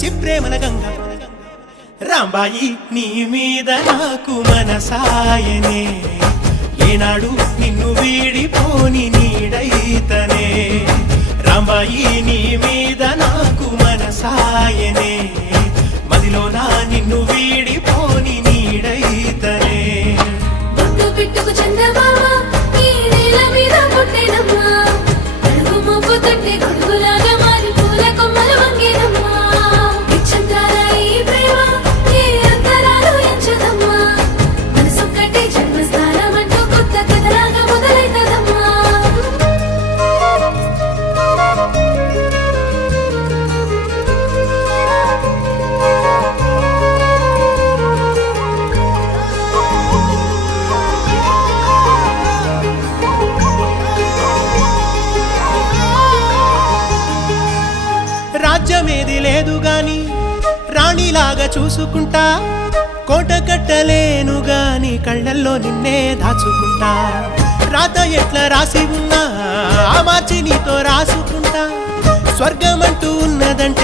పిచ్చి ప్రేమల గంగ రాంబాయి నీ మీద నాకు మనసాయనే ఏనాడు నిన్ను వీడిపోని నీడైతనే రాంబాయి నీ మీద నాకు మనసాయనే మదిలోన నిన్ను వీడిపోని నీడైతనే బొట్టు పెట్టుకు చందమామ ఈ నేల మీద పుట్టినమ్మా అడుగు మోపు తొట్టి గొడుగులాగా మారి పూల కొమ్మలు వంగేనమ్మా నిశ్చంద్రాల ఈ ప్రేమ ఏ అంతరాలు ఎంచదమ్మా మనసొక్కటి జన్మస్థానం అంటూ కొత్త కథలాగా మొదలైతదమ్మా రాజ్యమేది లేదు గాని రాణిలాగా చూసుకుంటా కోట కట్టలేను గాని కళ్ళల్లో నిన్నే దాచుకుంటా రాత ఎట్లా రాసి ఉన్నా ఆ మార్చి నీతో రాసుకుంటా స్వర్గమంటూ ఉన్నదంటే